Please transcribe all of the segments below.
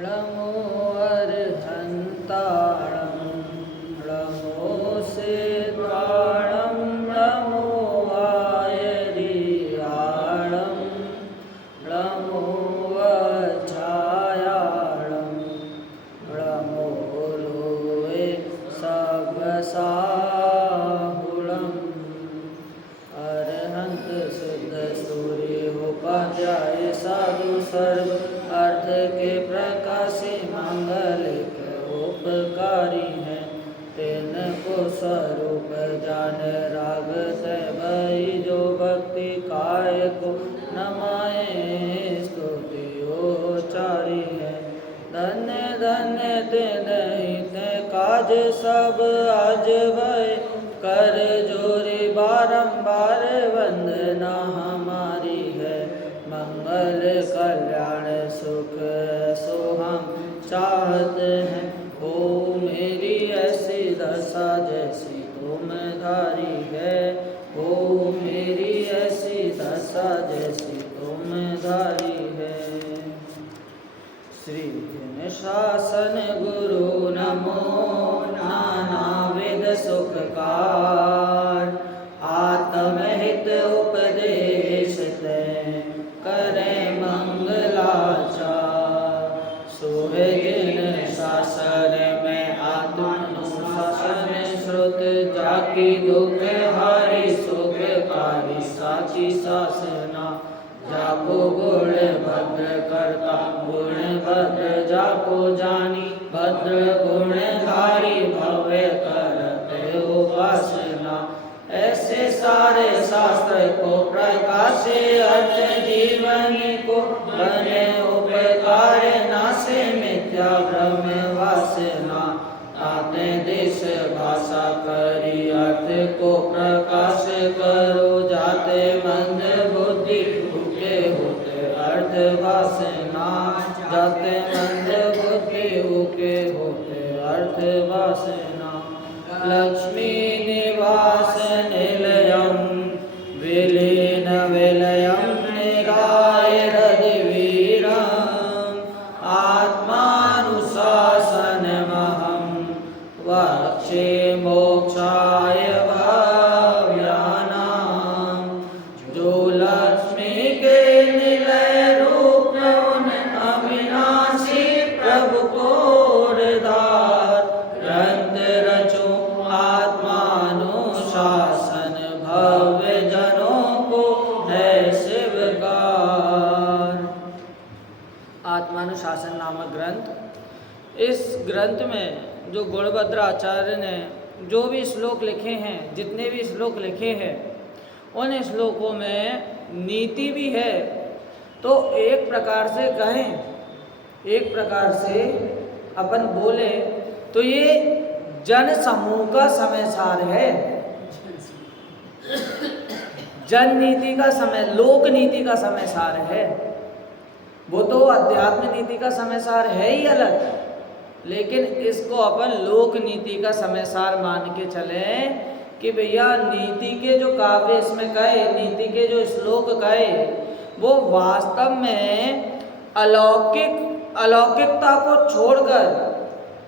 ळमो अर्हन्ताळं ळमो सेद्वाळं ळमो आयरियाळं ळमो वछायाळं ळमो Lowe सबसाहुळं Arhant शुद्ध सूर्य उपाध्याय साधु सर्व अर्थ के प्रकाशी मांगलिक उपकारी हैं। तेन को स्वरूप जान राग भई जो भक्ति काय को नमाए स्तुति उचारी है। धन्य धन्य तेन हित काज सब आज भय कर जोरी बारंबार वंदना हमारी है। मंगल कल्याण सुख सो हम चाहते हैं। हो मेरी ऐसी दशा जैसी तुम धारी है। हो मेरी ऐसी दशा जैसी तुम धारी है। श्री जन शासन गुरु नमो नानाविध सुखकार आत्महित उपदेश ते करें मंगलाचार। सुहगिन शासन में आत्मानुशासन श्रुत जाकी दुख हारी सुखकारी साची शासना। जाको गुण भद्र करता गुण भद्र जाको जानी भद्र गुण धारी भव्य करते उपासना। ऐसे सारे शास्त्र को प्रकाशे अर्थ जीवनी को बने उपकार नासे मिथ्या भ्रम वासना। आते देश भाषा करी अर्थ को प्रकाश करो जाते मंद बुद्धि भूखे होते अर्थ वासना। जाते मंद बुद्धि भूखे होते अर्थ वासना। लक्ष्मी निवास निलयं विलीन विलयं निराय हृदिवीरम् आत्मानुशासनमहं वक्षे मोक्षाय भाव्यानां। जो लक्ष्मी के निलय रूप उन अविनाशी प्रभु को उद्धार ग्रंथ रचो आत्मानुशासन भव्य जनों को है शिवकार। आत्मानुशासन नामक ग्रंथ, इस ग्रंथ में जो गुणभद्र आचार्य ने जो भी श्लोक लिखे हैं, जितने भी श्लोक लिखे हैं, उन श्लोकों में नीति भी है। तो एक प्रकार से कहें, एक प्रकार से अपन बोले तो ये जन समूह का समय सार है। जन नीति का समय, लोक नीति का समय सार है। वो तो अध्यात्म नीति का समय सार है ही अलग, लेकिन इसको अपन लोक नीति का समय सार मान के चलें कि भैया नीति के जो काव्य इसमें कहे, नीति के जो श्लोक कहे, वो वास्तव में अलौकिकता को छोड़कर,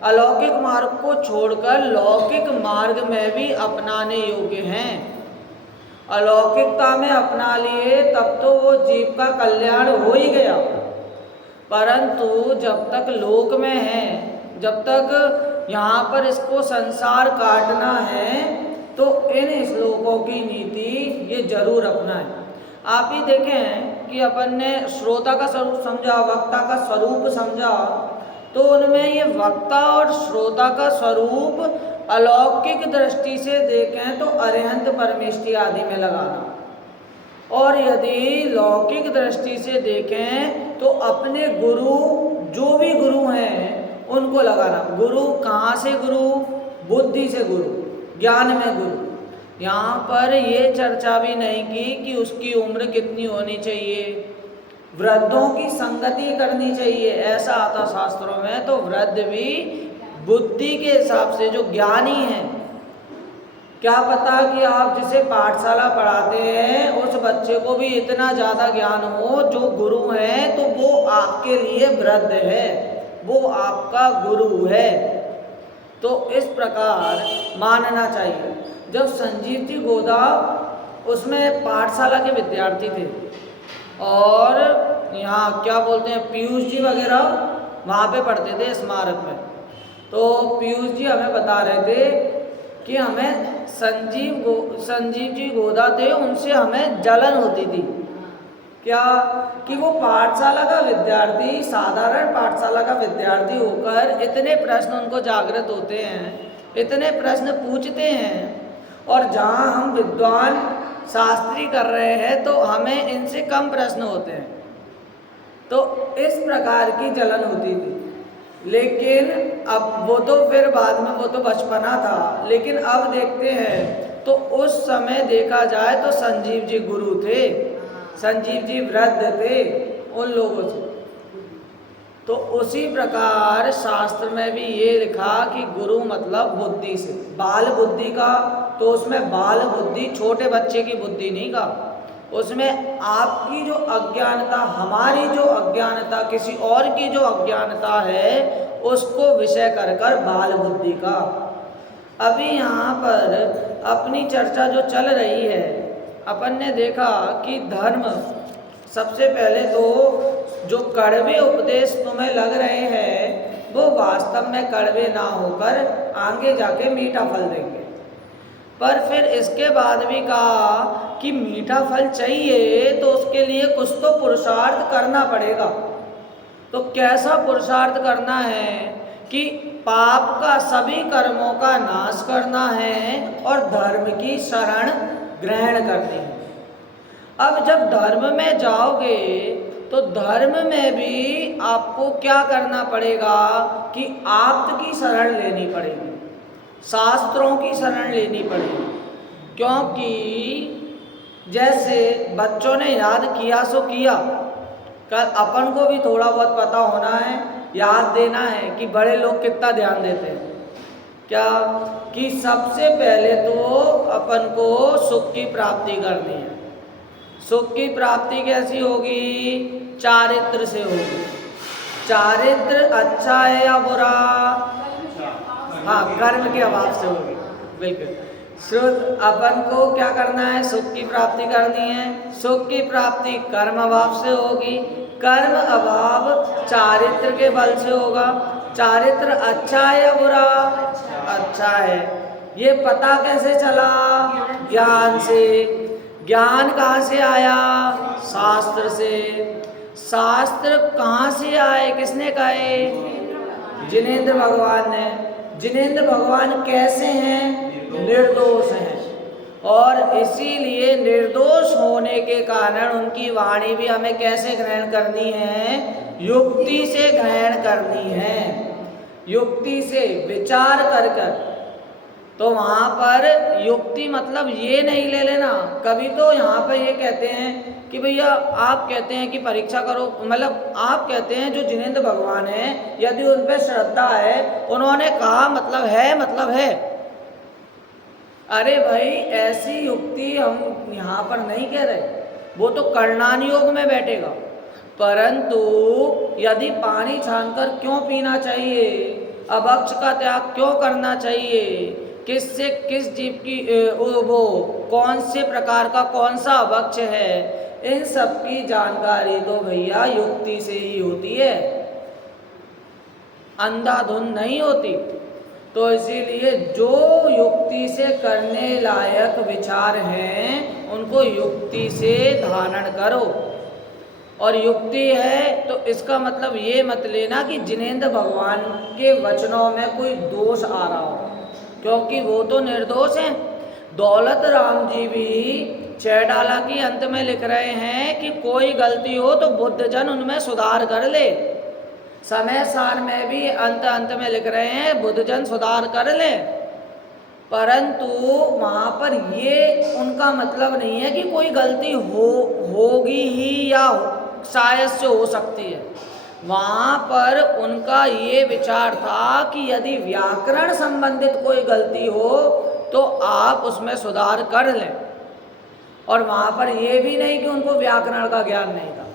अलौकिक मार्ग को छोड़कर लौकिक मार्ग में भी अपनाने योग्य हैं। अलौकिकता में अपना लिए तब तो वो जीव का कल्याण हो ही गया, परंतु जब तक लोक में है, जब तक यहाँ पर इसको संसार काटना है, तो इन श्लोकों की नीति ये जरूर अपनाएं। आप ही देखें कि अपन ने श्रोता का स्वरूप समझा, वक्ता का स्वरूप समझा, तो उनमें ये वक्ता और श्रोता का स्वरूप अलौकिक दृष्टि से देखें तो अरिहंत परमेष्टि आदि में लगाना, और यदि लौकिक दृष्टि से देखें तो अपने गुरु, जो भी गुरु हैं उनको लगाना। गुरु कहाँ से गुरु? बुद्धि से गुरु, ज्ञान में गुरु। यहाँ पर ये चर्चा भी नहीं की कि उसकी उम्र कितनी होनी चाहिए, वृद्धों की संगति करनी चाहिए, ऐसा आता शास्त्रों में। तो वृद्ध भी बुद्धि के हिसाब से जो ज्ञानी हैं, क्या पता कि आप जिसे पाठशाला पढ़ाते हैं उस बच्चे को भी इतना ज़्यादा ज्ञान हो, जो गुरु हैं तो वो आपके लिए वृद्ध है। वो आपका गुरु है। तो इस प्रकार मानना चाहिए। जब संजीव जी गोदा उसमें पाठशाला के विद्यार्थी थे और यहाँ क्या बोलते हैं पीयूष जी वगैरह वहाँ पे पढ़ते थे स्मारक में। तो पीयूष जी हमें बता रहे थे कि हमें संजीव जी गोदा थे, उनसे हमें जलन होती थी। क्या कि वो पाठशाला का विद्यार्थी, साधारण पाठशाला का विद्यार्थी होकर इतने प्रश्न उनको जागृत होते हैं, इतने प्रश्न पूछते हैं, और जहाँ हम विद्वान शास्त्री कर रहे हैं तो हमें इनसे कम प्रश्न होते हैं। तो इस प्रकार की जलन होती थी। लेकिन अब वो तो फिर बाद में, वो तो बचपना था, लेकिन अब देखते हैं तो उस समय देखा जाए तो संजीव जी गुरु थे, संजीव जी वृद्ध थे उन लोगों से। तो उसी प्रकार शास्त्र में भी ये लिखा कि गुरु मतलब बुद्धि से, बाल बुद्धि का, तो उसमें बाल बुद्धि छोटे बच्चे की बुद्धि नहीं का, उसमें आपकी जो अज्ञानता, हमारी जो अज्ञानता, किसी और की जो अज्ञानता है उसको विषय कर कर बाल बुद्धि का। अभी यहाँ पर अपनी चर्चा जो चल रही है, अपन ने देखा कि धर्म, सबसे पहले तो जो कड़वे उपदेश तुम्हें लग रहे हैं वो वास्तव में कड़वे ना होकर आगे जाके मीठा फल देंगे। पर फिर इसके बाद भी कहा कि मीठा फल चाहिए तो उसके लिए कुछ तो पुरुषार्थ करना पड़ेगा। तो कैसा पुरुषार्थ करना है कि पाप का, सभी कर्मों का नाश करना है और धर्म की शरण ग्रहण करनी है। अब जब धर्म में जाओगे तो धर्म में भी आपको क्या करना पड़ेगा कि आप्त की शरण लेनी पड़ेगी, शास्त्रों की शरण लेनी पड़ेगी। क्योंकि जैसे बच्चों ने याद किया सो किया, कल अपन को भी थोड़ा बहुत पता होना है, याद देना है कि बड़े लोग कितना ध्यान देते हैं। क्या कि सबसे पहले तो अपन को सुख की प्राप्ति करनी है। सुख की प्राप्ति कैसी होगी? चारित्र से होगी। चारित्र अच्छा है या बुरा? हाँ, कर्म के अभाव से होगी, बिल्कुल। शुद्ध अपन को क्या करना है? सुख की प्राप्ति करनी है। सुख की प्राप्ति कर्म अभाव से होगी, कर्म अभाव चारित्र के बल से होगा। चारित्र अच्छा है या बुरा? अच्छा है। ये पता कैसे चला? ज्ञान से। ज्ञान कहाँ से आया? शास्त्र से। शास्त्र कहाँ से आए? किसने कहे? जिनेंद्र भगवान ने। जिनेंद्र भगवान कैसे हैं? निर्दोष हैं, और इसीलिए निर्दोष होने के कारण उनकी वाणी भी हमें कैसे ग्रहण करनी है? युक्ति से ग्रहण करनी है, युक्ति से विचार कर कर। तो वहाँ पर युक्ति मतलब ये नहीं ले लेना। कभी तो यहाँ पर ये कहते हैं कि भैया आप कहते हैं कि परीक्षा करो, मतलब आप कहते हैं जो जिनेंद्र भगवान हैं, यदि उन पर श्रद्धा है, उन्होंने कहा मतलब है, मतलब है। अरे भाई, ऐसी युक्ति हम यहाँ पर नहीं कह रहे, वो तो करणान योग में बैठेगा। परंतु यदि पानी छानकर क्यों पीना चाहिए, अभक्ष का त्याग क्यों करना चाहिए, किससे किस जीव की वो कौन से प्रकार का कौन सा अभक्ष है, इन सब की जानकारी तो भैया युक्ति से ही होती है, अंधाधुंध नहीं होती। तो इसीलिए जो युक्ति से करने लायक विचार हैं उनको युक्ति से धारण करो। और युक्ति है तो इसका मतलब ये मत लेना कि जिनेंद्र भगवान के वचनों में कोई दोष आ रहा हो, क्योंकि वो तो निर्दोष हैं। दौलत राम जी भी चैडाला की अंत में लिख रहे हैं कि कोई गलती हो तो बुद्ध जन उनमें सुधार कर ले। समय सार में भी अंत में लिख रहे हैं बुद्ध जन सुधार कर ले। परंतु वहाँ पर ये उनका मतलब नहीं है कि कोई गलती होगी ही या शायद से हो सकती है। वहाँ पर उनका ये विचार था कि यदि व्याकरण संबंधित कोई गलती हो तो आप उसमें सुधार कर लें। और वहाँ पर ये भी नहीं कि उनको व्याकरण का ज्ञान नहीं था,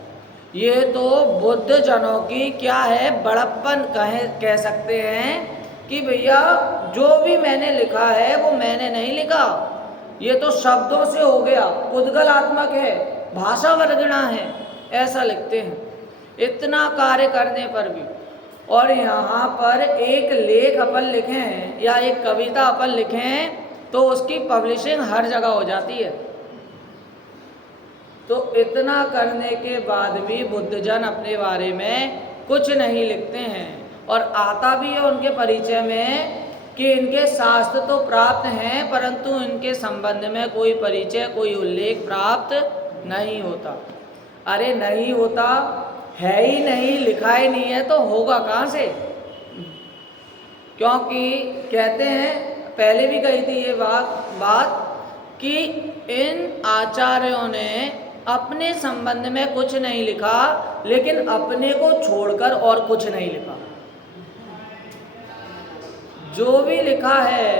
ये तो बुद्ध जनों की क्या है, बड़प्पन कह सकते हैं कि भैया जो भी मैंने लिखा है वो मैंने नहीं लिखा, ये तो शब्दों से हो गया, पुद्गलात्मक है, भाषा वर्गणा है, ऐसा लिखते हैं इतना कार्य करने पर भी। और यहाँ पर एक लेख अपन लिखे हैं या एक कविता अपन लिखे हैं तो उसकी पब्लिशिंग हर जगह हो जाती है। तो इतना करने के बाद भी बुद्धजन अपने बारे में कुछ नहीं लिखते हैं, और आता भी है उनके परिचय में कि इनके शास्त्र तो प्राप्त हैं परंतु इनके संबंध में कोई परिचय, कोई उल्लेख प्राप्त नहीं होता। अरे नहीं होता, है ही नहीं, लिखा ही नहीं है तो होगा कहाँ से? क्योंकि कहते हैं, पहले भी कही थी ये बात कि इन आचार्यों ने अपने संबंध में कुछ नहीं लिखा, लेकिन अपने को छोड़कर और कुछ नहीं लिखा। जो भी लिखा है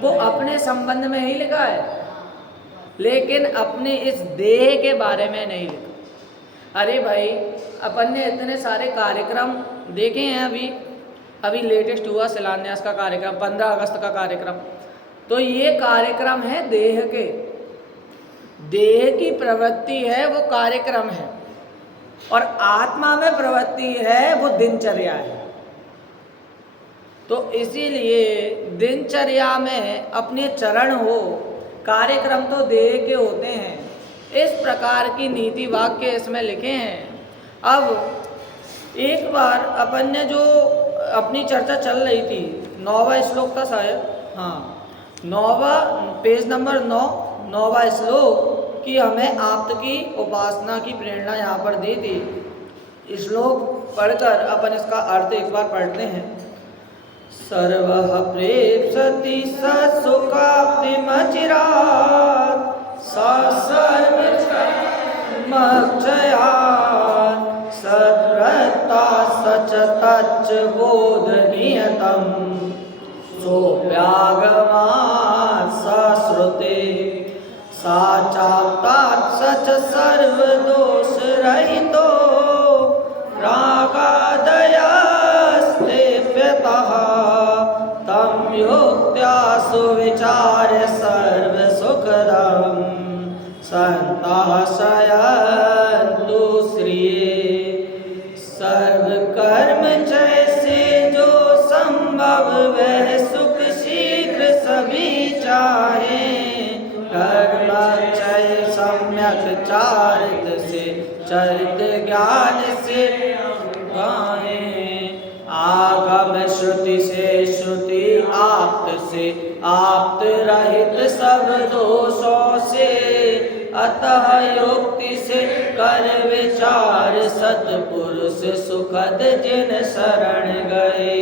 वो अपने संबंध में ही लिखा है, लेकिन अपने इस देह के बारे में नहीं लिखा। अरे भाई, अपन ने इतने सारे कार्यक्रम देखे हैं, अभी लेटेस्ट हुआ शिलान्यास का कार्यक्रम, 15 अगस्त का कार्यक्रम, तो ये कार्यक्रम है देह की प्रवृत्ति है, वो कार्यक्रम है, और आत्मा में प्रवृत्ति है, वो दिनचर्या है। तो इसीलिए दिनचर्या में अपने चरण हो, कार्यक्रम तो देह के होते हैं। इस प्रकार की नीति वाक्य इसमें लिखे हैं। अब एक बार अपन ने जो अपनी चर्चा चल रही थी, 9वां श्लोक था शायद, हाँ 9वां, पेज नंबर 9वां श्लोक की हमें आप्त की उपासना की प्रेरणा यहाँ पर दी थी। श्लोक पढ़कर अपन इसका अर्थ एक बार पढ़ते हैं। सर्वः प्रेप्सति सुखाप्तिमचिरात् सा सर्वमक्षयात् सद्वृत्ता सच तच्च बोधनियतं सोऽप्यागमात् सश्रुते सा चाप्तात् सच सर्वदोषरहितो रागादयस्ते व्यतः तं युक्त्या सुविचार्य सर्वसुखदं सन्तः शयन्तु श्रिये। सर्वकर्म जैसे जो संभव वह सुख शीघ्र सभी चाहे, कर्मक्षय सम्यक चारित से चरित ज्ञान से गाएं। आगम श्रुति से श्रुति आप्त से आप्त रहित सब दोषों से, अतः युक्ति से कर विचार सत्पुरुष सुखद जिन शरण गए।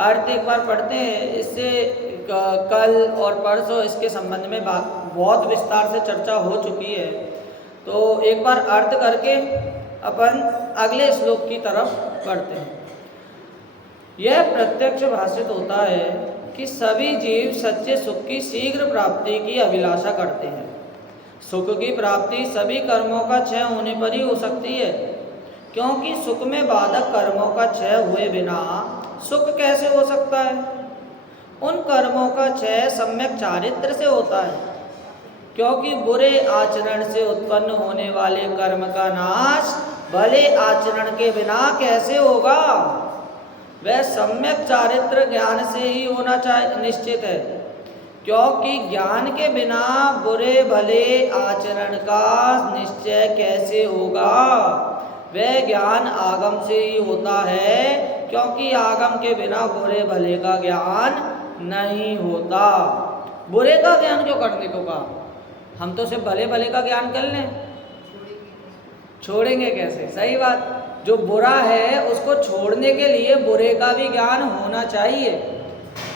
अर्थ एक बार पढ़ते हैं, इससे कल और परसों इसके संबंध में बहुत विस्तार से चर्चा हो चुकी है। तो एक बार अर्थ करके अपन अगले श्लोक की तरफ बढ़ते हैं। यह प्रत्यक्ष भाषित होता है कि सभी जीव सच्चे सुख की शीघ्र प्राप्ति की अभिलाषा करते हैं। सुख की प्राप्ति सभी कर्मों का क्षय होने पर ही हो सकती है, क्योंकि सुख में बाधक कर्मों का क्षय हुए बिना सुख कैसे हो सकता है। उन कर्मों का क्षय सम्यक चारित्र से होता है, क्योंकि बुरे आचरण से उत्पन्न होने वाले कर्म का नाश भले आचरण के बिना कैसे होगा। वह सम्यक चारित्र ज्ञान से ही होना चाहिए, निश्चित है, क्योंकि ज्ञान के बिना बुरे भले आचरण का निश्चय कैसे होगा। वह ज्ञान आगम से ही होता है, क्योंकि आगम के बिना बुरे भले का ज्ञान नहीं होता। बुरे का ज्ञान क्यों करने को कहा? हम तो सिर्फ भले भले का ज्ञान कर लें, छोड़ेंगे कैसे? सही बात। जो बुरा है उसको छोड़ने के लिए बुरे का भी ज्ञान होना चाहिए,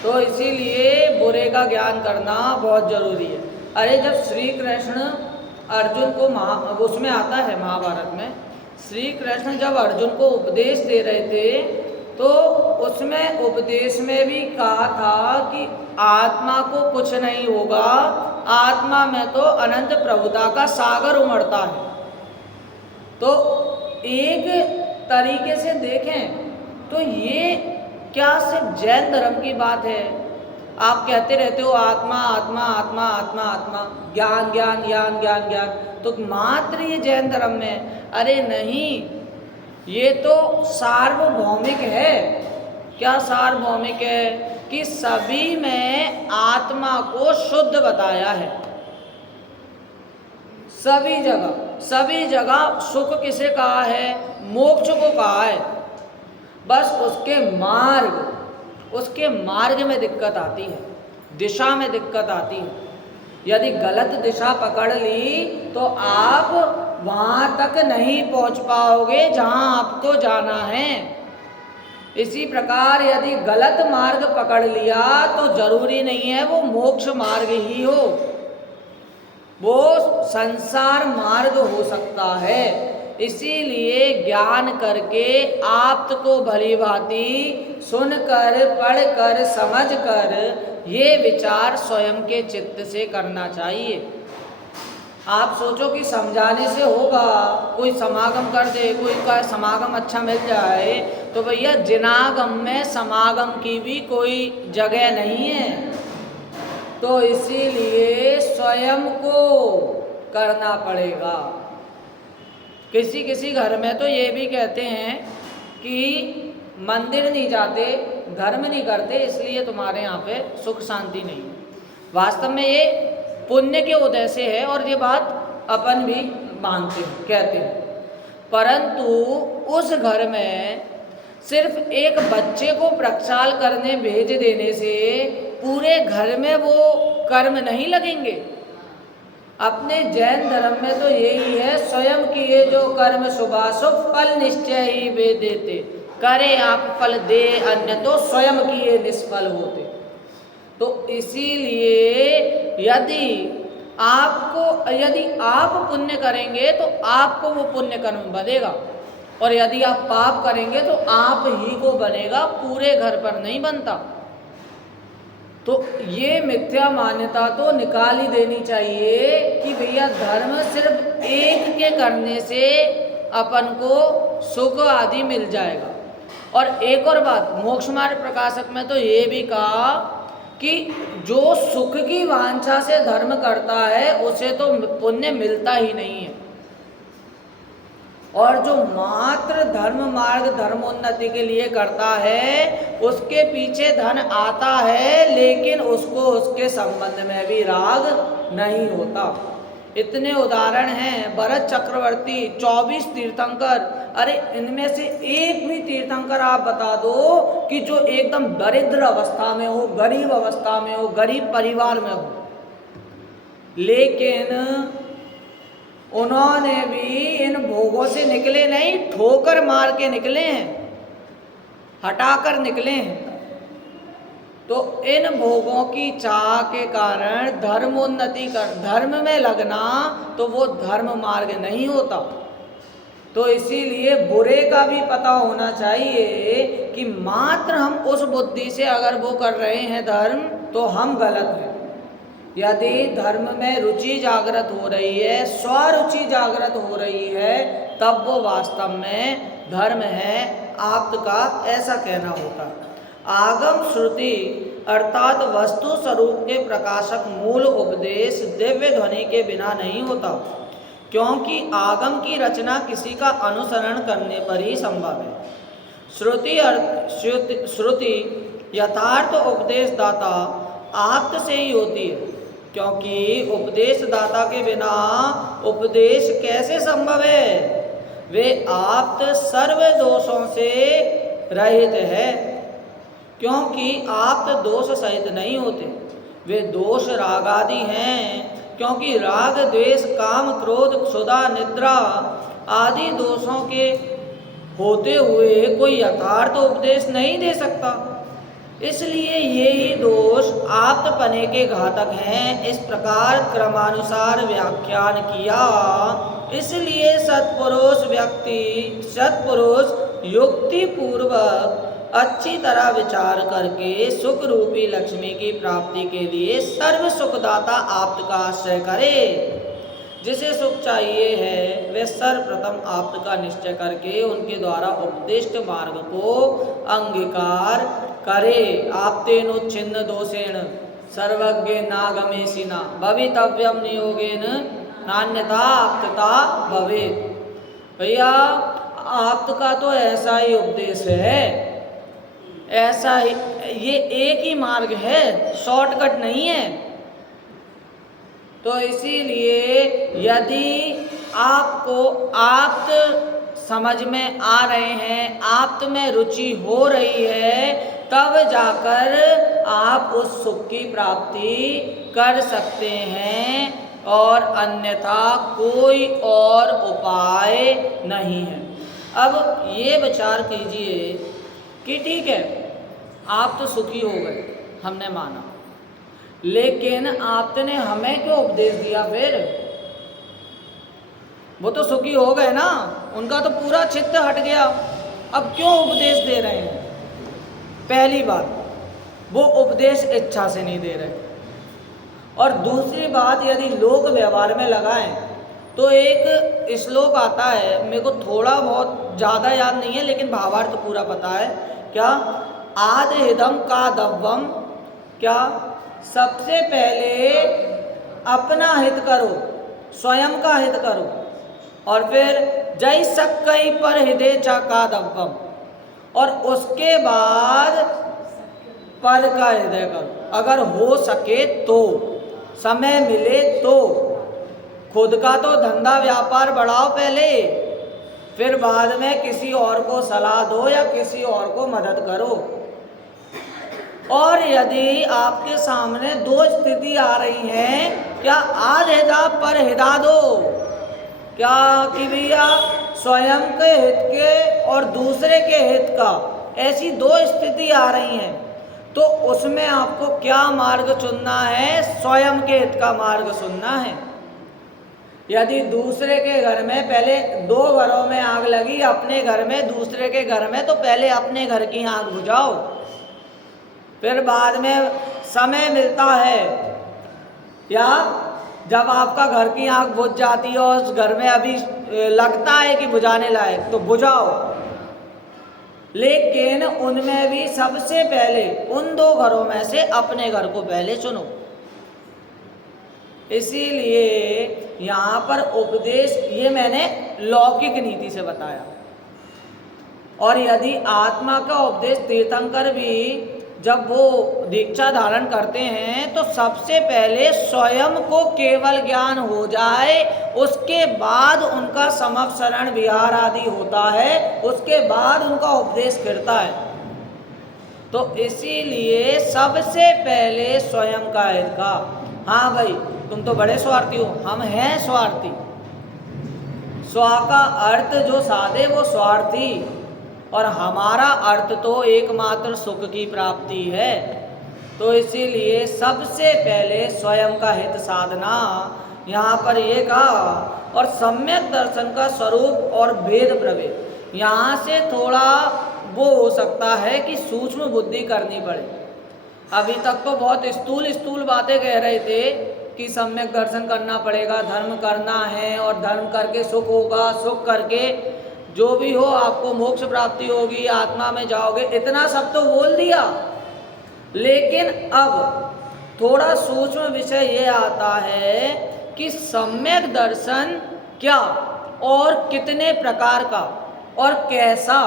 तो इसीलिए बुरे का ज्ञान करना बहुत जरूरी है। अरे जब श्री कृष्ण अर्जुन को उसमें आता है महाभारत में, श्री कृष्ण जब अर्जुन को उपदेश दे रहे थे तो उसमें उपदेश में भी कहा था कि आत्मा को कुछ नहीं होगा, आत्मा में तो अनंत प्रभुता का सागर उमड़ता है। तो एक तरीके से देखें तो ये क्या सिर्फ जैन धर्म की बात है? आप कहते रहते हो आत्मा आत्मा आत्मा आत्मा आत्मा, ज्ञान ज्ञान ज्ञान ज्ञान ज्ञान, तो मात्र ये जैन धर्म में? अरे नहीं, ये तो सार्वभौमिक है। क्या सार्वभौमिक है? कि सभी में आत्मा को शुद्ध बताया है। सभी जगह सुख किसे कहा है? मोक्ष को कहा है। बस उसके मार्ग में दिक्कत आती है, दिशा में दिक्कत आती है। यदि गलत दिशा पकड़ ली तो आप वहाँ तक नहीं पहुँच पाओगे जहाँ आपको जाना है। इसी प्रकार यदि गलत मार्ग पकड़ लिया तो जरूरी नहीं है वो मोक्ष मार्ग ही हो, वो संसार मार्ग हो सकता है। इसीलिए ज्ञान करके आप्त को भली भांति सुनकर, पढ़कर, समझकर ये विचार स्वयं के चित्त से करना चाहिए। आप सोचो कि समझाने से होगा, कोई समागम कर दे, कोई का समागम अच्छा मिल जाए, तो भैया जिनागम में समागम की भी कोई जगह नहीं है। तो इसीलिए स्वयं को करना पड़ेगा। किसी घर में तो ये भी कहते हैं कि मंदिर नहीं जाते, धर्म नहीं करते, इसलिए तुम्हारे यहाँ पे सुख शांति नहीं है। वास्तव में ये पुण्य के उदय से है और ये बात अपन भी मानते हैं, कहते हैं। परंतु उस घर में सिर्फ एक बच्चे को प्रक्षाल करने भेज देने से पूरे घर में वो कर्म नहीं लगेंगे। अपने जैन धर्म में तो यही है, स्वयं किए जो कर्म शुभाशुभ फल निश्चय ही वे देते, करे आप फल दे अन्य तो स्वयं किए निष्फल होते। तो इसीलिए यदि आप पुण्य करेंगे तो आपको वो पुण्य कर्म बनेगा, और यदि आप पाप करेंगे तो आप ही को बनेगा, पूरे घर पर नहीं बनता। तो ये मिथ्या मान्यता तो निकाल ही देनी चाहिए कि भैया धर्म सिर्फ एक के करने से अपन को सुख आदि मिल जाएगा। और एक और बात, मोक्ष मार्ग प्रकाशक में तो ये भी कहा कि जो सुख की वांछा से धर्म करता है उसे तो पुण्य मिलता ही नहीं है, और जो मात्र धर्म मार्ग धर्मोन्नति के लिए करता है उसके पीछे धन आता है, लेकिन उसको उसके संबंध में भी राग नहीं होता। इतने उदाहरण हैं। भरत चक्रवर्ती, 24 तीर्थंकर, अरे इनमें से एक भी तीर्थंकर आप बता दो कि जो एकदम दरिद्र अवस्था में हो, गरीब अवस्था में हो, गरीब परिवार में हो, लेकिन उन्होंने भी इन भोगों से निकले नहीं, ठोकर मार के निकले हैं, हटाकर निकले हैं। तो इन भोगों की चाह के कारण धर्मोन्नति कर, धर्म में लगना तो वो धर्म मार्ग नहीं होता। तो इसीलिए बुरे का भी पता होना चाहिए कि मात्र हम उस बुद्धि से अगर वो कर रहे हैं धर्म तो हम गलत हैं। यदि धर्म में रुचि जागृत हो रही है, स्वरुचि जागृत हो रही है, तब वो वास्तव में धर्म है आप्त का, ऐसा कहना होता है। आगम श्रुति अर्थात वस्तु स्वरूप के प्रकाशक मूल उपदेश दिव्य ध्वनि के बिना नहीं होता, क्योंकि आगम की रचना किसी का अनुसरण करने पर ही संभव है। श्रुति यथार्थ उपदेश दाता आप्त से ही होती है, क्योंकि उपदेश दाता के बिना उपदेश कैसे संभव है? वे आप्त सर्व दोषों से रहित है, क्योंकि आप्त दोष सहित नहीं होते। वे दोष राग आदि हैं, क्योंकि राग द्वेष काम क्रोध क्षुधा निद्रा आदि दोषों के होते हुए कोई यथार्थ उपदेश नहीं दे सकता। इसलिए ये ही दोष आप्तपने के घातक हैं। इस प्रकार क्रमानुसार व्याख्यान किया। इसलिए सत्पुरुष युक्ति पूर्वक अच्छी तरह विचार करके सुख रूपी लक्ष्मी की प्राप्ति के लिए सर्व सुखदाता आप्त का आश्रय करे। जिसे सुख चाहिए है वे सर्वप्रथम आप्त का निश्चय करके उनके द्वारा उपदिष्ट मार्ग को अंगीकार करे। आप्तेनुच्छिन्न दोषेण सर्वज्ञ नागमेशिना भवितव्यम नियोगेन नान्यथा आप्तता भवेत्। भैया आप्त का तो ऐसा ही उपदेश है, ऐसा ही, ये एक ही मार्ग है, शॉर्टकट नहीं है। तो इसीलिए यदि आपको आप्त समझ में आ रहे हैं, आप्त में रुचि हो रही है, तब जाकर आप उस सुख की प्राप्ति कर सकते हैं और अन्यथा कोई और उपाय नहीं है। अब ये विचार कीजिए कि ठीक है, आप तो सुखी हो गए, हमने माना, लेकिन आपने हमें क्यों उपदेश दिया फिर? वो तो सुखी हो गए ना, उनका तो पूरा चित्त हट गया, अब क्यों उपदेश दे रहे हैं? पहली बात, वो उपदेश इच्छा से नहीं दे रहे। और दूसरी बात, यदि लोक व्यवहार में लगाएं तो एक श्लोक आता है, मेरे को थोड़ा बहुत ज़्यादा याद नहीं है लेकिन भावार्थ पूरा पता है। क्या? आदिहिदम का दव्वम, क्या? सबसे पहले अपना हित करो, स्वयं का हित करो, और फिर जय सक्कई पर हृदय चा का दव्वम, और उसके बाद पर का हृदय करो। अगर हो सके तो, समय मिले तो, खुद का तो धंधा व्यापार बढ़ाओ पहले, फिर बाद में किसी और को सलाह दो या किसी और को मदद करो। और यदि आपके सामने दो स्थिति आ रही हैं, क्या आज हिदा पर हिदा दो, क्या कि भैया स्वयं के हित के और दूसरे के हित का, ऐसी दो स्थिति आ रही हैं, तो उसमें आपको क्या मार्ग चुनना है? स्वयं के हित का मार्ग चुनना है। यदि दूसरे के घर में, पहले दो घरों में आग लगी, अपने घर में, दूसरे के घर में, तो पहले अपने घर की आग बुझाओ, फिर बाद में समय मिलता है, या जब आपका घर की आग बुझ जाती है और उस घर में अभी लगता है कि बुझाने लायक, तो बुझाओ। लेकिन उनमें भी सबसे पहले उन दो घरों में से अपने घर को पहले चुनो। इसीलिए यहाँ पर उपदेश, ये मैंने लौकिक नीति से बताया। और यदि आत्मा का उपदेश तीर्थंकर भी जब वो दीक्षा धारण करते हैं, तो सबसे पहले स्वयं को केवल ज्ञान हो जाए, उसके बाद उनका समपसरण विहार आदि होता है, उसके बाद उनका उपदेश गिरता है। तो इसीलिए सबसे पहले स्वयं का हित का। हाँ भाई, तुम तो बड़े स्वार्थी हो, हम हैं स्वार्थी। स्व का अर्थ जो साधे वो स्वार्थी, और हमारा अर्थ तो एकमात्र सुख की प्राप्ति है। तो इसीलिए सबसे पहले स्वयं का हित साधना, यहाँ पर ये कहा। और सम्यक दर्शन का स्वरूप और भेद प्रभेद, यहाँ से थोड़ा वो हो सकता है कि सूक्ष्म बुद्धि करनी पड़े। अभी तक तो बहुत स्थूल बातें कह रहे थे कि सम्यक दर्शन करना पड़ेगा, धर्म करना है, और धर्म करके सुख होगा, सुख करके जो भी हो आपको मोक्ष प्राप्ति होगी, आत्मा में जाओगे, इतना सब तो बोल दिया। लेकिन अब थोड़ा सूक्ष्म विषय ये आता है कि सम्यक दर्शन क्या और कितने प्रकार का और कैसा।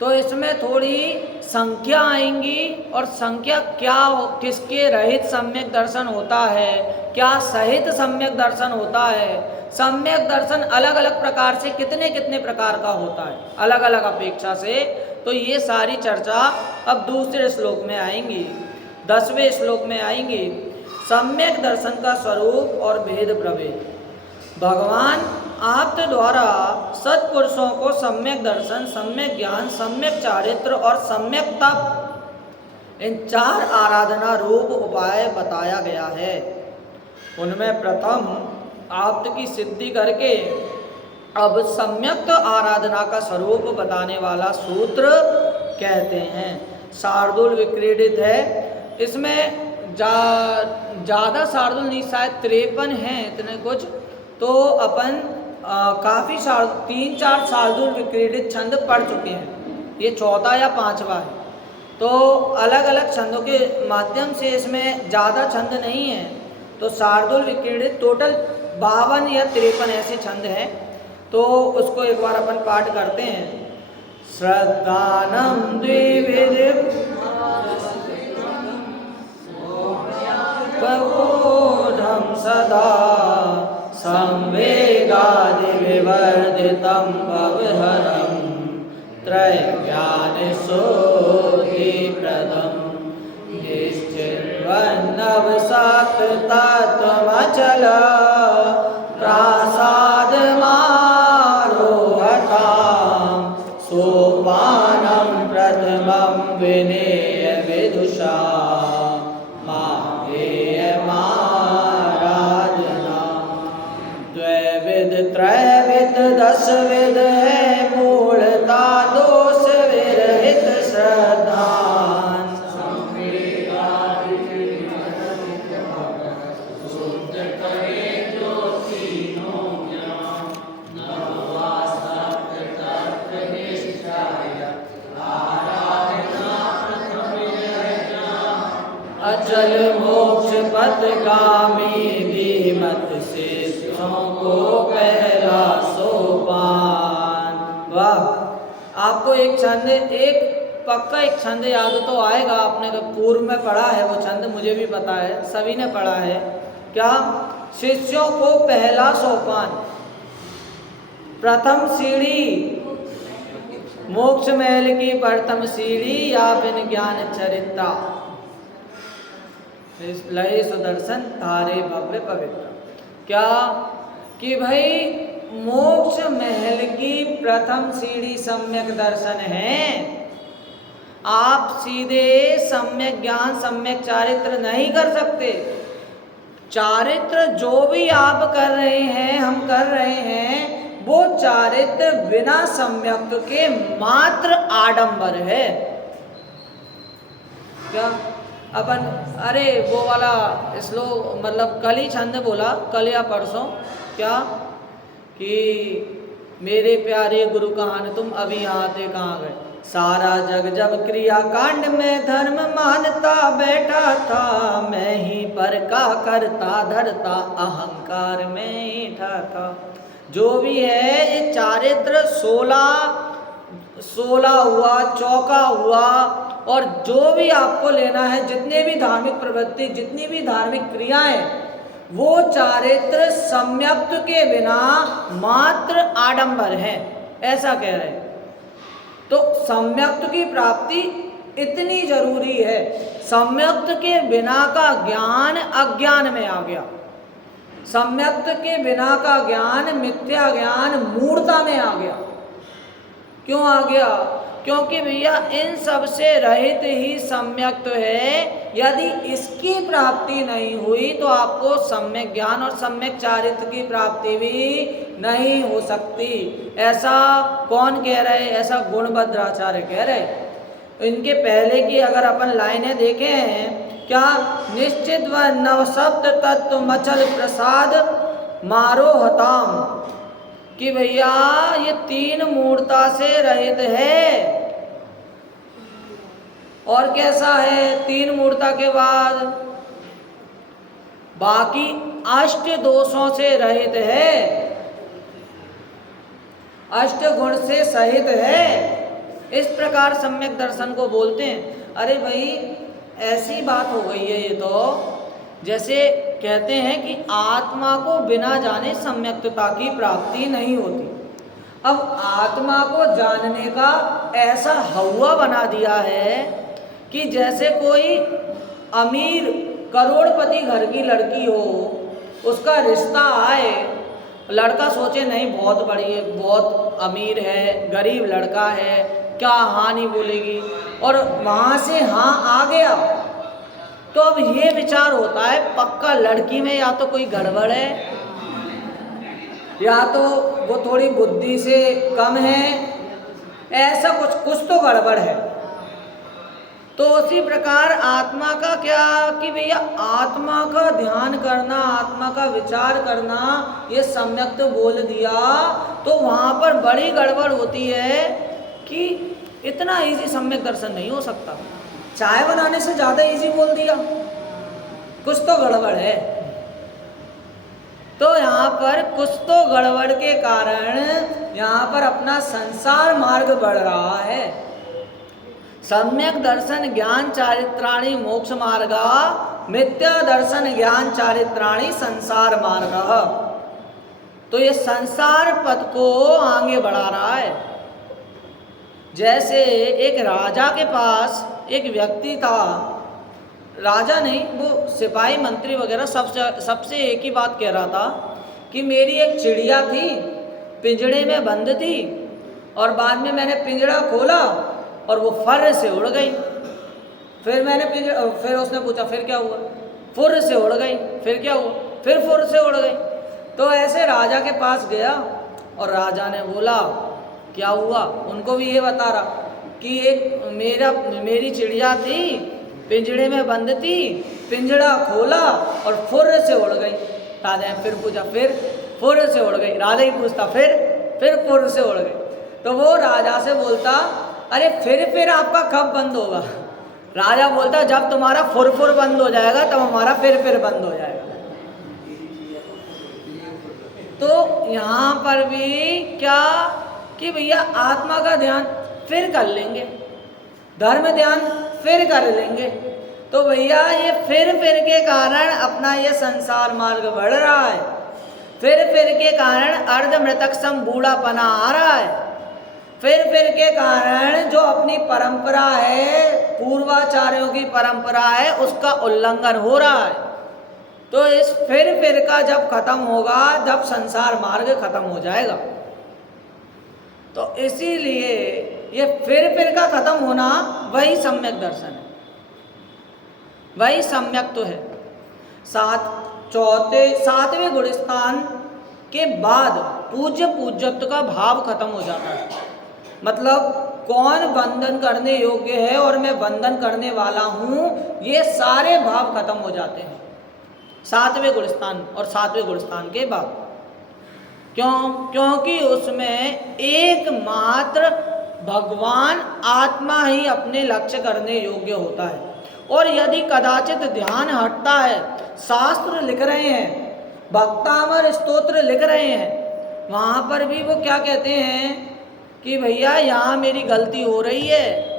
तो इसमें थोड़ी संख्या आएंगी, और संख्या क्या, किसके रहित सम्यक दर्शन होता है, क्या सहित सम्यक दर्शन होता है, सम्यक दर्शन अलग अलग प्रकार से कितने कितने प्रकार का होता है, अलग अलग अपेक्षा से। तो ये सारी चर्चा अब दूसरे श्लोक में आएंगी, 10वें श्लोक में आएंगी। सम्यक दर्शन का स्वरूप और भेद प्रभेद। भगवान आप द्वारा सत्पुरुषों को सम्यक दर्शन, सम्यक ज्ञान, सम्यक चारित्र और सम्यक तप, इन 4 आराधना रूप उपाय बताया गया है। उनमें प्रथम आप्त की सिद्धि करके अब सम्यक आराधना का स्वरूप बताने वाला सूत्र कहते हैं। शार्दूल विक्रीडित है, इसमें ज़्यादा शार्दुल नहीं, शायद 53 हैं इतने कुछ। तो अपन काफ़ी 3-4 शार्दुल विक्रीडित छंद पढ़ चुके हैं, ये चौथा या पांचवा है। तो अलग अलग छंदों के माध्यम से इसमें ज़्यादा छंद नहीं है, तो शार्दुल विक्रीडित टोटल 52 या 53 ऐसे छंद हैं। तो उसको एक बार अपन पाठ करते हैं। श्रद्धानम द्विविध प्रबोधम सदा संवेगादि विवर्धितं भवहरं त्रैज्ञान सोऽधिप्रदं निश्चिन्वन्नवसात् तत्त्वमचल प्रासादमारोहतां सोपानं प्रथमं विनेय विदुषा त्रैविध 10 विध है मूलता, दोष विरहित श्रद्धान अचल मोक्ष पथगामी धीमत से को पहला सोपान। वाह, आपको एक छंद, एक पक्का एक छंद याद तो आएगा, आपने पूर्व में पढ़ा है वो छंद, मुझे भी पता है, सभी ने पढ़ा है। क्या? शिष्यों को पहला सोपान, प्रथम सीढ़ी, मोक्ष महल की प्रथम सीढ़ी या बिन ज्ञान चरिता, लय सुदर्शन तारे भव्य पवित्र। क्या कि भाई मोक्ष महल की प्रथम सीढ़ी सम्यक दर्शन है। आप सीधे सम्यक ज्ञान सम्यक चारित्र नहीं कर सकते। चारित्र जो भी आप कर रहे हैं, हम कर रहे हैं, वो चारित्र बिना सम्यक के मात्र आडंबर है। क्या अपन, अरे वो वाला श्लोक, मतलब कल ही छंद बोला, कल या परसों, क्या कि मेरे प्यारे गुरु कहान तुम अभी यहाँ थे कहाँ गए। सारा जग जब क्रिया कांड में धर्म मानता बैठा था, मैं ही पर का करता धरता अहंकार में ईठा था। जो भी है ये चारित्र 16 हुआ, चौका हुआ, और जो भी आपको लेना है, जितने भी धार्मिक प्रवृत्ति, जितनी भी धार्मिक क्रियाएं, वो चारित्र सम्यक्त के बिना मात्र आडंबर है, ऐसा कह रहे हैं। तो सम्यक्त की प्राप्ति इतनी जरूरी है। सम्यक्त के बिना का ज्ञान अज्ञान में आ गया, सम्यक्त के बिना का ज्ञान मिथ्या ज्ञान मूढ़ता में आ गया। क्यों आ गया? क्योंकि भैया इन सब से रहित ही सम्यक्त है। यदि इसकी प्राप्ति नहीं हुई तो आपको सम्यक ज्ञान और सम्यक चारित्र की प्राप्ति भी नहीं हो सकती। ऐसा कौन कह रहे? ऐसा गुणभद्राचार्य कह रहे। इनके पहले की अगर अपन लाइनें देखें हैं, क्या? निश्चित व नवशब्द तत्व मचल प्रसाद मारोहताम, कि भैया ये 3 मूर्ता से रहित है। और कैसा है 3 मूर्ता के बाद? बाकी अष्ट दोषों से रहित है, अष्ट गुण से सहित है। इस प्रकार सम्यक दर्शन को बोलते हैं। अरे भाई ऐसी बात हो गई है ये तो, जैसे कहते हैं कि आत्मा को बिना जाने सम्यक्तता की प्राप्ति नहीं होती। अब आत्मा को जानने का ऐसा हवा बना दिया है कि जैसे कोई अमीर करोड़पति घर की लड़की हो, उसका रिश्ता आए, लड़का सोचे नहीं बहुत बड़ी है, बहुत अमीर है, गरीब लड़का है, क्या हाँ नहीं बोलेगी, और वहाँ से हाँ आ गया, तो अब ये विचार होता है पक्का लड़की में या तो कोई गड़बड़ है, या तो वो थोड़ी बुद्धि से कम है, ऐसा कुछ तो गड़बड़ है। तो उसी प्रकार आत्मा का क्या कि भैया आत्मा का ध्यान करना, आत्मा का विचार करना, ये सम्यक तो बोल दिया, तो वहाँ पर बड़ी गड़बड़ होती है कि इतना इजी सम्यक दर्शन नहीं हो सकता। चाय बनाने से ज़्यादा इजी बोल दिया, कुछ तो गड़बड़ है। तो यहाँ पर कुछ तो गड़बड़ के कारण यहाँ पर अपना संसार मार्ग बढ़ रहा है। सम्यक दर्शन ज्ञान चारित्राणि मोक्ष मार्ग, मिथ्या दर्शन ज्ञान चारित्राणि संसार मार्ग। तो ये संसार पथ को आगे बढ़ा रहा है। जैसे एक राजा के पास एक व्यक्ति था, राजा नहीं, वो सिपाही मंत्री वगैरह सबसे एक ही बात कह रहा था कि मेरी एक चिड़िया थी, पिंजड़े में बंद थी, और बाद में मैंने पिंजड़ा खोला और वो फर्र से उड़ गई। फिर उसने पूछा फिर क्या हुआ? फुर्र से उड़ गई। फिर क्या हुआ? फिर फुर्र से उड़ गई। तो ऐसे राजा के पास गया और राजा ने बोला क्या हुआ? उनको भी ये बता रहा कि एक मेरी चिड़िया थी, पिंजड़े में बंद थी, पिंजड़ा खोला और फुर्र से उड़ गई। राजा ने फिर पूछा, फिर फुर्र से उड़ गई। राजा ही पूछता फिर फुर्र से उड़ गई। तो वो राजा से बोलता, अरे फिर आपका कब बंद होगा? राजा बोलता, जब तुम्हारा फुर बंद हो जाएगा तब हमारा फिर बंद हो जाएगा। तो यहाँ पर भी क्या कि भैया आत्मा का ध्यान फिर कर लेंगे, धर्म ध्यान फिर कर लेंगे। तो भैया ये फिर के कारण अपना ये संसार मार्ग बढ़ रहा है। फिर के कारण अर्धमृतक सम बूढ़ापना आ रहा है। फिर के कारण जो अपनी परंपरा है, पूर्वाचार्यों की परंपरा है, उसका उल्लंघन हो रहा है। तो इस फिर का जब खत्म होगा, जब संसार मार्ग खत्म हो जाएगा। तो इसीलिए ये फिर का खत्म होना वही सम्यक दर्शन है, वही सम्यक तो है। सातवें गुणस्थान के बाद पूज्यत्व का भाव खत्म हो जाता है। मतलब कौन बंधन करने योग्य है और मैं बंधन करने वाला हूँ, ये सारे भाव खत्म हो जाते हैं सातवें गुणस्थान और सातवें गुणस्थान के बाद। क्योंकि उसमें एकमात्र भगवान आत्मा ही अपने लक्ष्य करने योग्य होता है। और यदि कदाचित ध्यान हटता है, शास्त्र लिख रहे हैं, भक्तामर स्तोत्र लिख रहे हैं, वहाँ पर भी वो क्या कहते हैं कि भैया यहाँ मेरी गलती हो रही है,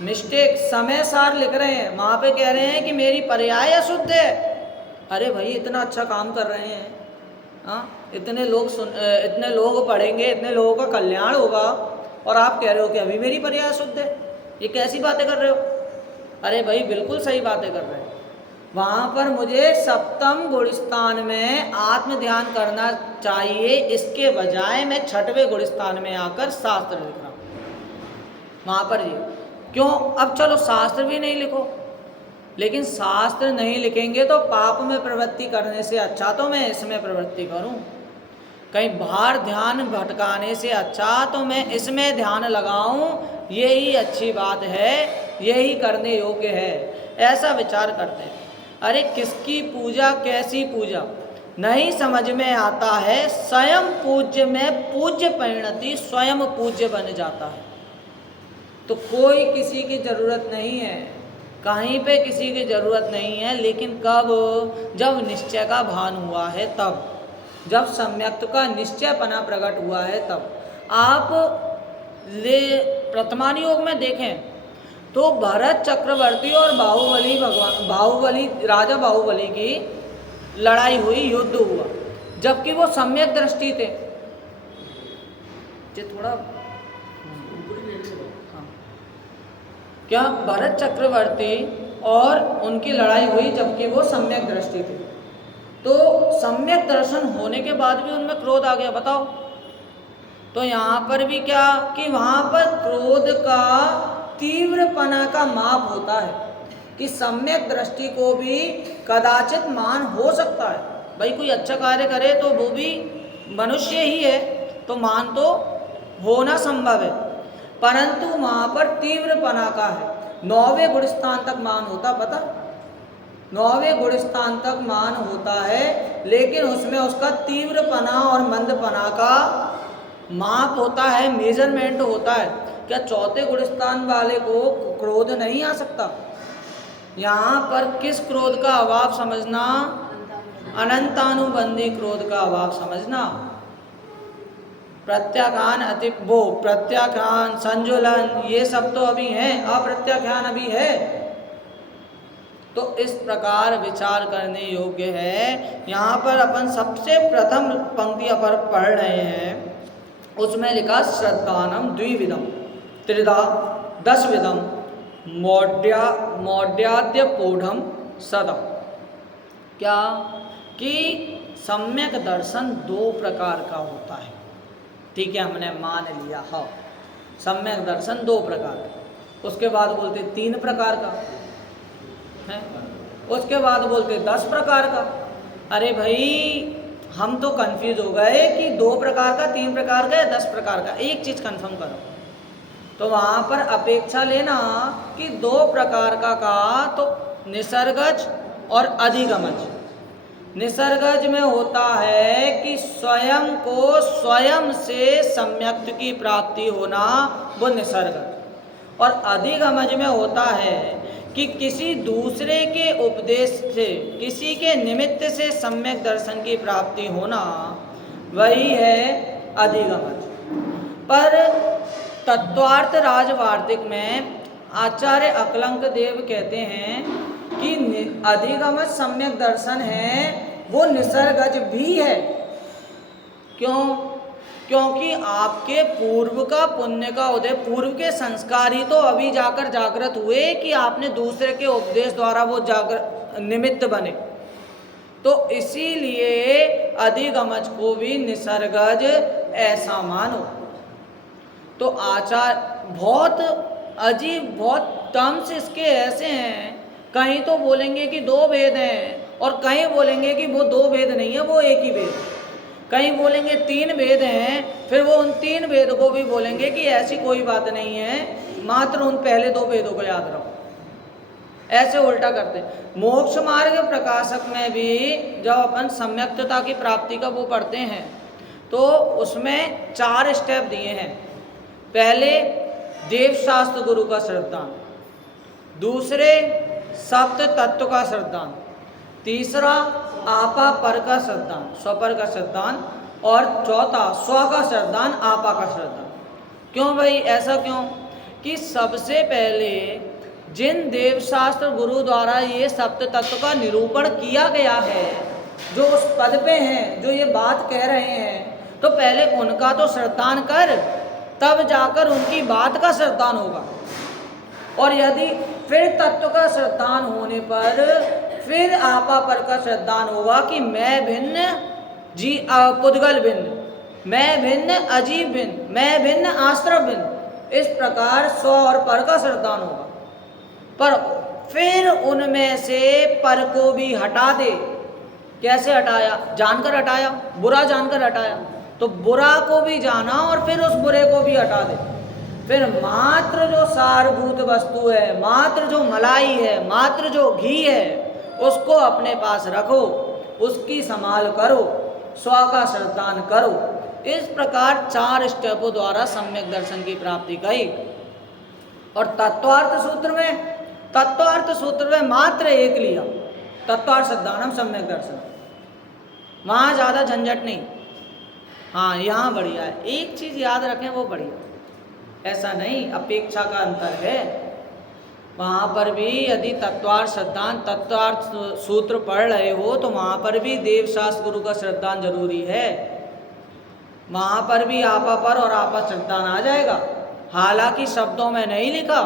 मिस्टेक, समय सार लिख रहे हैं, वहाँ पे कह रहे हैं कि मेरी पर्याय अशुद्ध है। अरे भाई इतना अच्छा काम कर रहे हैं, हाँ, इतने लोग पढ़ेंगे, इतने लोगों का कल्याण होगा, और आप कह रहे हो कि अभी मेरी पर्याय अशुद्ध है। ये कैसी बातें कर रहे हो? अरे भाई बिल्कुल सही बातें कर रहे हैं। वहाँ पर मुझे सप्तम गुणस्थान में आत्म ध्यान करना चाहिए, इसके बजाय मैं छठवें गुणस्थान में आकर शास्त्र लिख रहा हूँ। वहाँ पर ये क्यों? अब चलो शास्त्र भी नहीं लिखो, लेकिन शास्त्र नहीं लिखेंगे तो पाप में प्रवृत्ति करने से अच्छा तो मैं इसमें प्रवृत्ति करूं। कहीं बाहर ध्यान भटकाने से अच्छा तो मैं इसमें ध्यान लगाऊं, यही अच्छी बात है, यही करने योग्य है, ऐसा विचार करते हैं। अरे किसकी पूजा, कैसी पूजा नहीं समझ में आता है। स्वयं पूज्य में पूज्य परिणति स्वयं पूज्य बन जाता है। तो कोई किसी की ज़रूरत नहीं है, कहीं पे किसी की ज़रूरत नहीं है। लेकिन कब? जब निश्चय का भान हुआ है, तब जब सम्यक्त्व का निश्चयपना प्रकट हुआ है तब। आप प्रथमान योग में देखें तो भरत चक्रवर्ती और राजा बाहुबली की लड़ाई हुई, युद्ध हुआ, जबकि वो सम्यक दृष्टि थे। थोड़ा क्या भरत चक्रवर्ती और उनकी लड़ाई हुई जबकि वो सम्यक दृष्टि थे। तो सम्यक दर्शन होने के बाद भी उनमें क्रोध आ गया, बताओ। तो यहाँ पर भी क्या कि वहाँ पर क्रोध का तीव्रपना का माप होता है कि सम्यक दृष्टि को भी कदाचित मान हो सकता है। भाई कोई अच्छा कार्य करे तो वो भी मनुष्य ही है, तो मान तो होना संभव है। परंतु वहां पर तीव्रपना का है। 9वें गुण स्थान तक मान होता, पता, 9वें गुण स्थान तक मान होता है, लेकिन उसमें उसका तीव्रपना और मंदपना का माप होता है, मेजरमेंट होता है। क्या चौथे गुण स्थान वाले को क्रोध नहीं आ सकता? यहाँ पर किस क्रोध का अभाव समझना? अनंतानुबंधी क्रोध का अभाव समझना। प्रत्याख्यान प्रत्याख्यान, संजुलन, ये सब तो अभी हैं, अप्रत्याख्यान अभी है। तो इस प्रकार विचार करने योग्य है। यहाँ पर अपन सबसे प्रथम पंक्ति पर पढ़ रहे हैं, उसमें लिखा श्रद्धानम द्विविधम त्रिधा दशविधम मौढ़्याद्य पौढ़म सदा। क्या कि सम्यक दर्शन 2 प्रकार का होता है। ठीक है, हमने मान लिया, हाँ, सम्यक दर्शन 2 प्रकार का। उसके बाद बोलते 3 प्रकार का है, उसके बाद बोलते 10 प्रकार का। अरे भाई, हम तो कंफ्यूज हो गए कि 2 प्रकार का, 3 प्रकार का या 10 प्रकार का। एक चीज कंफर्म करो, तो वहां पर अपेक्षा लेना कि 2 प्रकार का तो निसर्गज और अधिगमज। निसर्गज में होता है कि स्वयं को स्वयं से सम्यक्त की प्राप्ति होना, वो निसर्गज। और अधिगमज में होता है कि किसी दूसरे के उपदेश से, किसी के निमित्त से सम्यक दर्शन की प्राप्ति होना, वही है अधिगमज। पर तत्वार्थ राजवार्तिक में आचार्य अकलंक देव कहते हैं कि अधिगमज सम्यक दर्शन है, वो निसर्गज भी है। क्यों? क्योंकि आपके पूर्व का पुण्य का उदय, पूर्व के संस्कार ही तो अभी जाकर जागृत हुए कि आपने दूसरे के उपदेश द्वारा वो निमित्त बने। तो इसीलिए अधिगमज को भी निसर्गज ऐसा मानो। तो आचार बहुत अजीब, बहुत टर्म्स इसके ऐसे हैं, कहीं तो बोलेंगे कि 2 वेद हैं और कहीं बोलेंगे कि वो 2 वेद नहीं है, वो एक ही वेद है। कहीं बोलेंगे 3 वेद हैं, फिर वो उन 3 वेद को भी बोलेंगे कि ऐसी कोई बात नहीं है, मात्र उन पहले 2 वेदों को याद रखो। ऐसे उल्टा करते। मोक्ष मार्ग प्रकाशक में भी जब अपन सम्यक्तता की प्राप्ति का वो पढ़ते हैं, तो उसमें 4 स्टेप दिए हैं। पहले देवशास्त्र गुरु का श्रद्धान, दूसरे सप्त तत्व का श्रद्धान, तीसरा आपा पर का श्रद्धान, स्वपर का श्रद्धान, और चौथा स्व का श्रद्धान, आपा का श्रद्धान। क्यों भाई, ऐसा क्यों? कि सबसे पहले जिन देवशास्त्र गुरु द्वारा ये सप्त तत्व का निरूपण किया गया है, जो उस पद पे हैं, जो ये बात कह रहे हैं, तो पहले उनका तो श्रद्धान कर, तब जाकर उनकी बात का श्रद्धान होगा। और यदि फिर तत्व का श्रद्धान होने पर फिर आपा पर का श्रद्धान होगा कि मैं भिन्न जी पुद्गल भिन्न, मैं भिन्न अजीब भिन्न, मैं भिन्न आश्रम भिन्न। इस प्रकार स्व और पर का श्रद्धान होगा। पर फिर उनमें से पर को भी हटा दे। कैसे हटाया? जानकर हटाया, बुरा जानकर हटाया। तो बुरा को भी जाना और फिर उस बुरे को भी हटा दे। फिर मात्र जो सारभूत वस्तु है, मात्र जो मलाई है, मात्र जो घी है, उसको अपने पास रखो, उसकी संभाल करो, स्व का श्रद्धान करो। इस प्रकार 4 स्टेपों द्वारा सम्यक दर्शन की प्राप्ति कही। और तत्वार्थ सूत्र में मात्र एक लिया, तत्वार्थ श्रद्धानम सम्यक दर्शन। वहाँ ज़्यादा झंझट नहीं। हाँ, यहाँ बढ़िया है। एक चीज़ याद रखें, वो बढ़िया, ऐसा नहीं अपेक्षा का अंतर है। वहाँ पर भी यदि तत्वार्थ श्रद्धान, तत्वार्थ सूत्र पढ़ रहे हो, तो वहाँ पर भी देवशास्त्र गुरु का श्रद्धान जरूरी है। वहाँ पर भी आपा पर और आपा श्रद्धान आ जाएगा। हालांकि शब्दों में नहीं लिखा,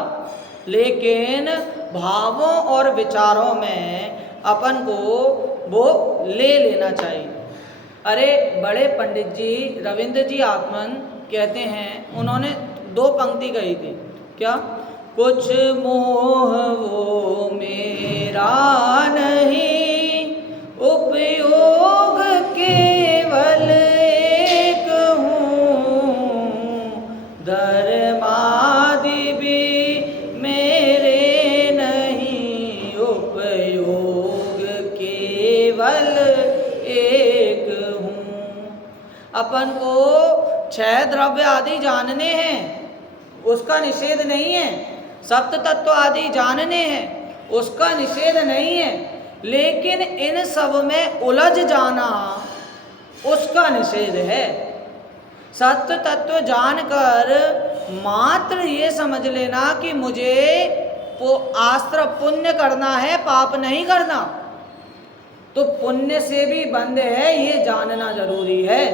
लेकिन भावों और विचारों में अपन को वो ले लेना चाहिए। अरे बड़े पंडित जी रविंद्र जी आत्मन कहते हैं, उन्होंने 2 पंक्ति कही थी। क्या? कुछ मोह वो मेरा नहीं, उपयोग केवल एक हूँ, दरबार अपन को 6 द्रव्य आदि जानने हैं, उसका निषेध नहीं है। सप्त तत्व आदि जानने हैं, उसका निषेध नहीं है। लेकिन इन सब में उलझ जाना उसका निषेध है। सत्य तत्व जानकर मात्र ये समझ लेना कि मुझे आस्त्र पुण्य करना है, पाप नहीं करना, तो पुण्य से भी बंध है, ये जानना जरूरी है।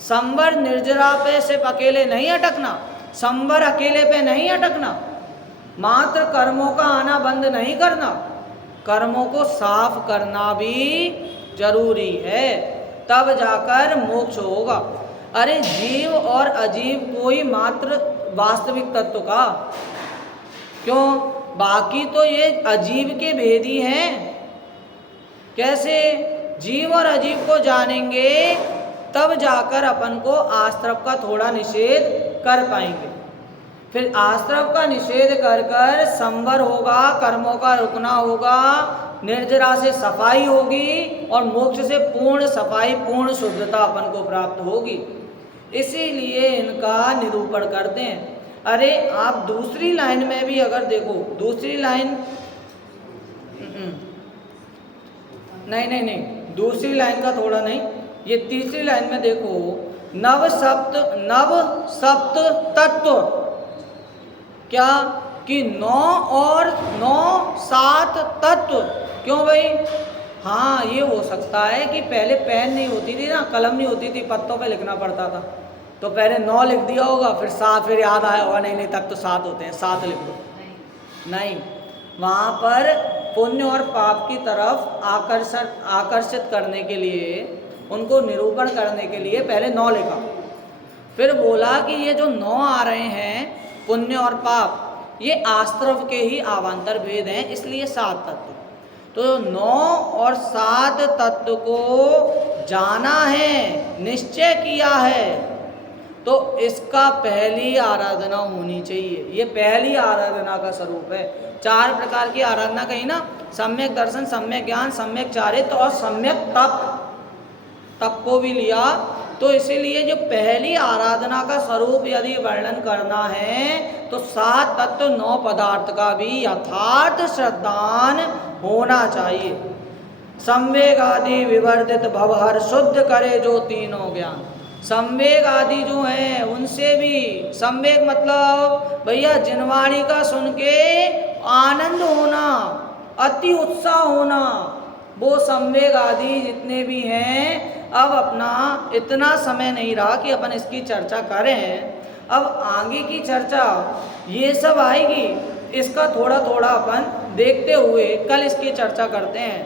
संवर निर्जरा पे सिर्फ अकेले नहीं अटकना, संवर अकेले पे नहीं अटकना, मात्र कर्मों का आना बंद नहीं करना, कर्मों को साफ करना भी जरूरी है, तब जाकर मोक्ष होगा। अरे जीव और अजीव कोई मात्र वास्तविक तत्व का, क्यों? बाकी तो ये अजीव के भेदी हैं। कैसे? जीव और अजीव को जानेंगे तब जाकर अपन को आश्रव का थोड़ा निषेध कर पाएंगे। फिर आश्रव का निषेध कर कर संवर होगा, कर्मों का रुकना होगा, निर्जरा से सफाई होगी और मोक्ष से पूर्ण सफाई, पूर्ण शुद्धता अपन को प्राप्त होगी। इसीलिए इनका निरूपण करते हैं। अरे आप दूसरी लाइन में भी अगर देखो, दूसरी लाइन नहीं, दूसरी लाइन का थोड़ा नहीं, ये तीसरी लाइन में देखो, नव सप्त तत्व, क्या कि 9 और 9 7 तत्व। क्यों भाई? हाँ, ये हो सकता है कि पहले पेन नहीं होती थी ना, कलम नहीं होती थी, पत्तों पे लिखना पड़ता था, तो पहले 9 लिख दिया होगा, फिर 7, फिर याद आया होगा नहीं तब तो 7 होते हैं, 7 लिख दो। नहीं, वहाँ पर पुण्य और पाप की तरफ आकर्षित करने के लिए, उनको निरूपण करने के लिए पहले 9 लिखा, फिर बोला कि ये जो 9 आ रहे हैं पुण्य और पाप, ये आश्रव के ही अवान्तर भेद हैं, इसलिए 7 तत्व। तो 9 और 7 तत्व को जाना है, निश्चय किया है, तो इसका पहली आराधना होनी चाहिए। ये पहली आराधना का स्वरूप है। 4 प्रकार की आराधना कही ना, सम्यक दर्शन, सम्यक ज्ञान, सम्यक चारित्र और सम्यक तप को भी लिया। तो इसीलिए जो पहली आराधना का स्वरूप यदि वर्णन करना है तो 7 तत्व 9 पदार्थ का भी यथार्थ श्रद्धान होना चाहिए। संवेग आदि विवर्धित भवहर शुद्ध करे जो तीनों ज्ञान। संवेग आदि जो हैं उनसे भी, संवेग मतलब भैया जिनवाणी का सुन के आनंद होना, अति उत्साह होना, वो संवेग आदि जितने भी हैं। अब अपना इतना समय नहीं रहा कि अपन इसकी चर्चा करें, अब आगे की चर्चा ये सब आएगी, इसका थोड़ा थोड़ा अपन देखते हुए कल इसकी चर्चा करते हैं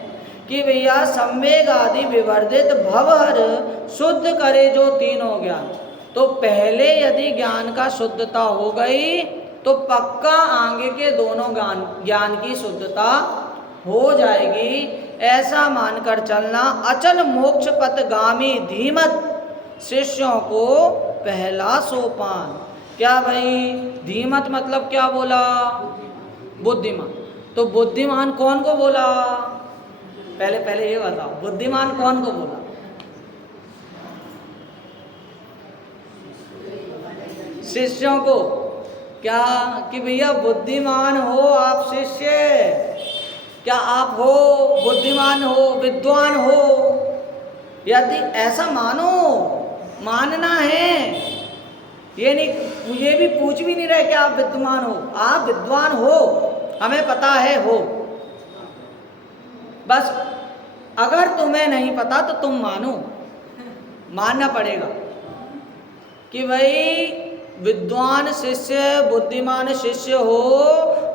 कि भैया संवेग आदि विवर्धित भवहर शुद्ध करे जो तीनों ज्ञान। तो पहले यदि ज्ञान का शुद्धता हो गई तो पक्का आगे के दोनों ज्ञान की शुद्धता हो जाएगी। ऐसा मानकर चलना अचल मोक्ष पथगामी धीमत शिष्यों को पहला सोपान। क्या भाई? धीमत मतलब क्या बोला? बुद्धिमान। तो बुद्धिमान कौन को बोला? पहले ये बताओ, बुद्धिमान कौन को बोला? शिष्यों को। क्या कि भैया बुद्धिमान हो आप शिष्य, क्या आप हो बुद्धिमान हो, विद्वान हो? यदि ऐसा मानना है, ये नहीं, ये भी पूछ भी नहीं रहे कि आप विद्वान हो। आप विद्वान हो, हमें पता है हो, बस अगर तुम्हें नहीं पता तो तुम मानना पड़ेगा कि भाई विद्वान शिष्य, बुद्धिमान शिष्य हो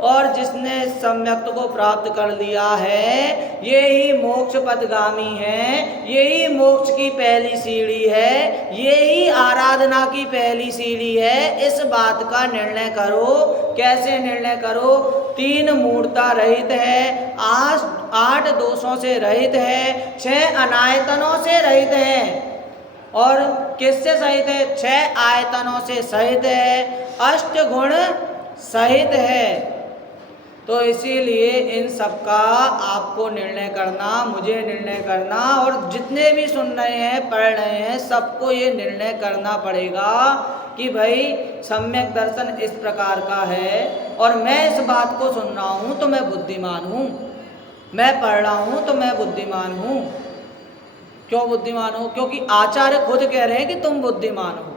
और जिसने सम्यक्त को प्राप्त कर लिया है, ये ही मोक्ष पथगामी है, यही मोक्ष की पहली सीढ़ी है, यही आराधना की पहली सीढ़ी है। इस बात का निर्णय करो। कैसे निर्णय करो? 3 मूढ़ता रहित है, 8 दोषों से रहित है, 6 अनायतनों से रहित है। और किससे सहित है? 6 आयतनों से सहित है, 8 गुण सहित है। तो इसीलिए इन सब का आपको निर्णय करना, मुझे निर्णय करना, और जितने भी सुन रहे हैं, पढ़ रहे हैं, सबको ये निर्णय करना पड़ेगा कि भाई सम्यक दर्शन इस प्रकार का है और मैं इस बात को सुन रहा हूँ तो मैं बुद्धिमान हूँ, मैं पढ़ रहा हूँ तो मैं बुद्धिमान हूँ। क्यों बुद्धिमान हो? क्योंकि आचार्य खुद कह रहे हैं कि तुम बुद्धिमान हो।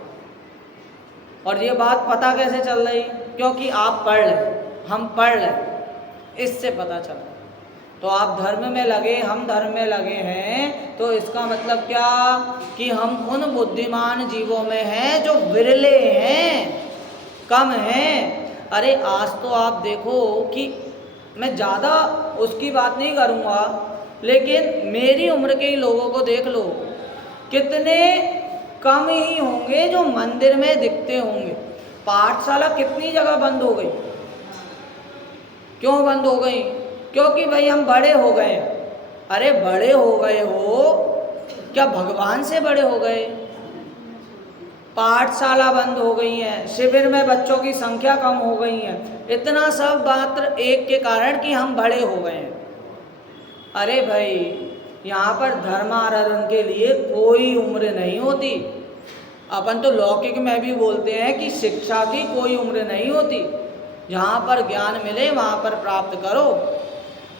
और ये बात पता कैसे चल रही? क्योंकि आप पढ़ रहे, हम पढ़ रहे, इससे पता चल रहा। तो आप धर्म में लगे, हम धर्म में लगे हैं, तो इसका मतलब क्या कि हम उन बुद्धिमान जीवों में हैं जो विरले हैं, कम हैं। अरे आज तो आप देखो कि मैं ज़्यादा उसकी बात नहीं करूँगा, लेकिन मेरी उम्र के ही लोगों को देख लो, कितने कम ही होंगे जो मंदिर में दिखते होंगे। पाठशाला कितनी जगह बंद हो गई। क्यों बंद हो गई? क्योंकि भाई हम बड़े हो गए। अरे बड़े हो गए हो, क्या भगवान से बड़े हो गए? पाठशाला बंद हो गई है, शिविर में बच्चों की संख्या कम हो गई है, इतना सब मात्र एक के कारण कि हम बड़े हो गए हैं। अरे भाई यहाँ पर धर्म आराधन के लिए कोई उम्र नहीं होती। अपन तो लौकिक में भी बोलते हैं कि शिक्षा की कोई उम्र नहीं होती, जहाँ पर ज्ञान मिले वहाँ पर प्राप्त करो।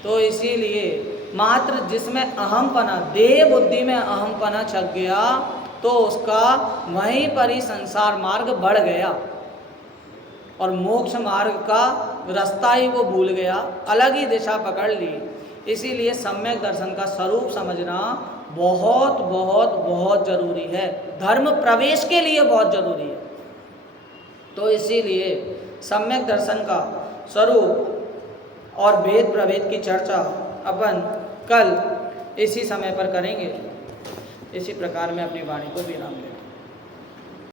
तो इसीलिए मात्र जिसमें अहमपना, देह बुद्धि में अहमपना छक गया, तो उसका वहीं पर ही संसार मार्ग बढ़ गया और मोक्ष मार्ग का रास्ता ही वो भूल गया, अलग ही दिशा पकड़ ली। इसीलिए सम्यक दर्शन का स्वरूप समझना बहुत बहुत बहुत जरूरी है, धर्म प्रवेश के लिए बहुत जरूरी है। तो इसीलिए सम्यक दर्शन का स्वरूप और भेद प्रभेद की चर्चा अपन कल इसी समय पर करेंगे। इसी प्रकार में अपनी वाणी को विराम दें।